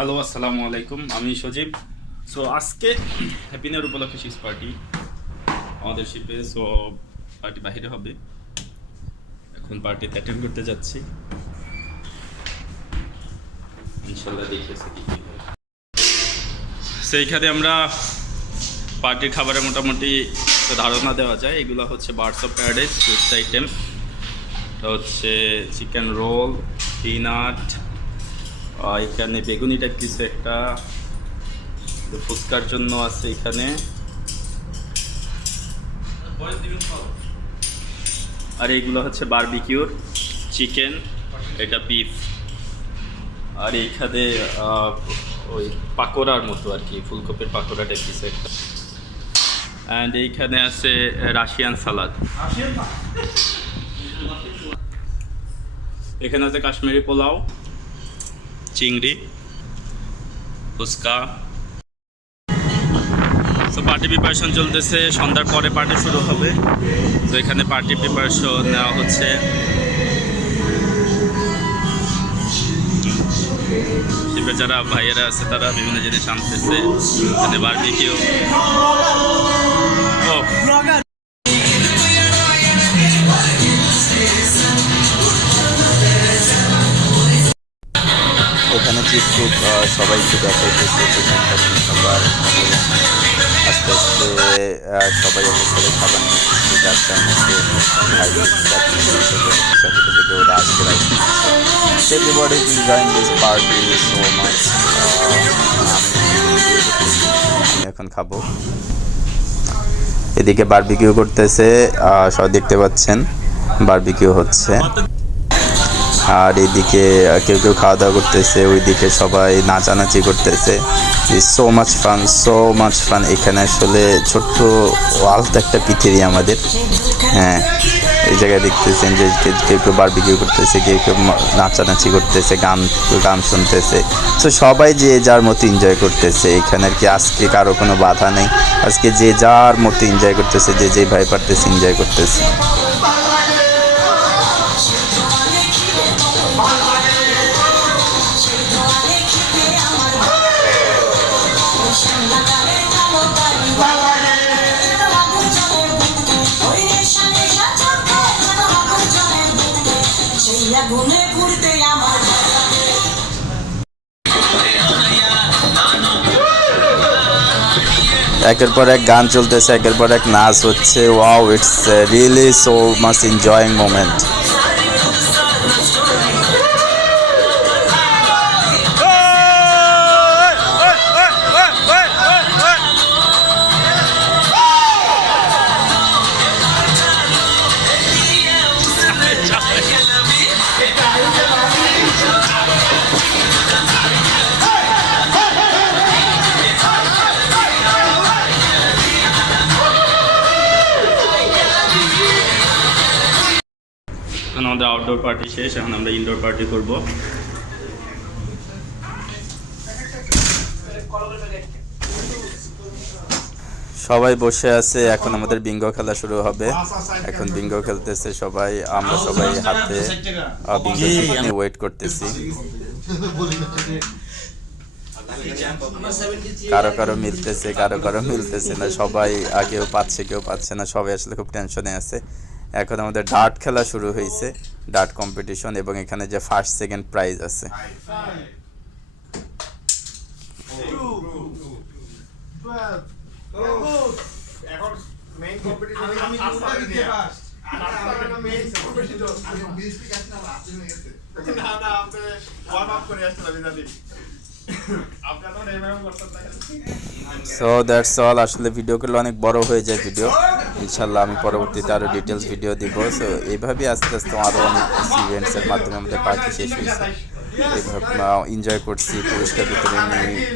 Hello, আসসালামু আলাইকুম। আমি সজীব। সো আজকে হ্যাপি নিউ ইয়ার উপলক্ষে শিপস পার্টি আমাদের শিপে। সো পার্টি বাহিরে হবে, এখন পার্টিতে অ্যাটেন্ড করতে যাচ্ছি। ইনশাল্লাহ দেখেছি কি সেইখানে আমরা পার্টির খাবারে মোটামুটি ধারণা দেওয়া যায়। এগুলো হচ্ছে birds of paradise food item. এটা হচ্ছে চিকেন রোল, পিনাট, এখানে বেগুনি টাইপ কিছু একটা, ফুচকার জন্য আছে এখানে, আর এইগুলো হচ্ছে বারবিকিউর চিকেন, এটা বিফ, আর এইখানে ওই পাকোড়ার মতো আর কি, ফুলকপির পাকোড়া টাইপ কিছু একটা, অ্যান্ড এইখানে আছে রাশিয়ান সালাদ। এখানে আছে কাশ্মীরি পোলাও, চিংড়ি, ফুচকা। তো পার্টি প্রিপারেশন চলতেছে, সন্ধ্যার পরে পার্টি শুরু হবে। তো এখানে পার্টি প্রিপারেশন নেওয়া হচ্ছে। শিপে যারা ভাইয়েরা আছে তারা বিভিন্ন জিনিস আনতেছে। এখানে বারবিকিউ, এখানে চিপকুপ সবাই একটু দেখাইতেছে সবার, আস্তে আস্তে সবাই অবসরে খাবার নিচ্ছে, যার everybody is enjoying this party so much. আমি এখন খাবো। এদিকে বারবিকিউ করতেছে, সব দেখতে পাচ্ছেন বারবিকিউ হচ্ছে, আর এইদিকে কেউ কেউ খাওয়া দাওয়া করতেছে, ওইদিকে সবাই নাচানাচি করতেছে। So much fun. এখানে আসলে ছোট্ট আলতো একটা পৃথিবী আমাদের। হ্যাঁ, এই জায়গায় দেখতেছেন যে কেউ কেউ বারবিকিউ করতেছে, কেউ কেউ নাচানাচি করতেছে, গান শুনতেছে। তো সবাই যে যার মতো এনজয় করতেছে এখানে আর কি। আজকে কারো কোনো বাধা নেই, আজকে যে যার মতো এনজয় করতেছে, যে যেই ভাই পারতেছে এনজয় করতেছে। একের পর এক গান চলতেছে, একের পর এক নাচ হচ্ছে। Wow, it's really so much enjoying moment. আমাদের আউটডোর পার্টি শেষ, এখন আমরা ইনডোর পার্টি করব। সবাই বসে আছে, এখন আমাদের বিঙ্গো খেলা শুরু হবে। এখন বিঙ্গো খেলতেছে সবাই, আমরা সবাই হাতে বিঙ্গো নিয়ে ওয়েট করতেছি। কারো কারো মিলতেছে, কারো কারো মিলতেছে না, সবাই কেউ পাচ্ছে কেউ পাচ্ছে না, সবাই আসলে খুব টেনশনে আছে। এখন আমাদের ডার্ট খেলা শুরু হয়েছে, ডার্ট কম্পিটিশন, এবং এখানে যে ফার্স্ট সেকেন্ড প্রাইজ আছে। So that's all. আসলে ভিডিও করলে অনেক বড় হয়ে যায় ভিডিও, ইনশাল্লাহ আমি পরবর্তীতে আরও ডিটেলস ভিডিও দিব। সো এইভাবেই আস্তে আস্তে আরও অনেক ইভেন্টসের মাধ্যমে আমাদের পার্টি শেষ হয়েছে। এইভাবে এনজয় করছি, পুরস্কার বিতরণ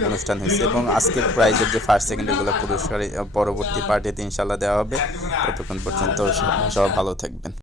অনুষ্ঠান হয়েছে, এবং আজকের প্রাইজের যে ফার্স্ট সেকেন্ড এগুলো পুরস্কার পরবর্তী পার্টিতে ইনশাল্লাহ দেওয়া হবে। ততক্ষণ পর্যন্ত সবাই ভালো থাকবেন।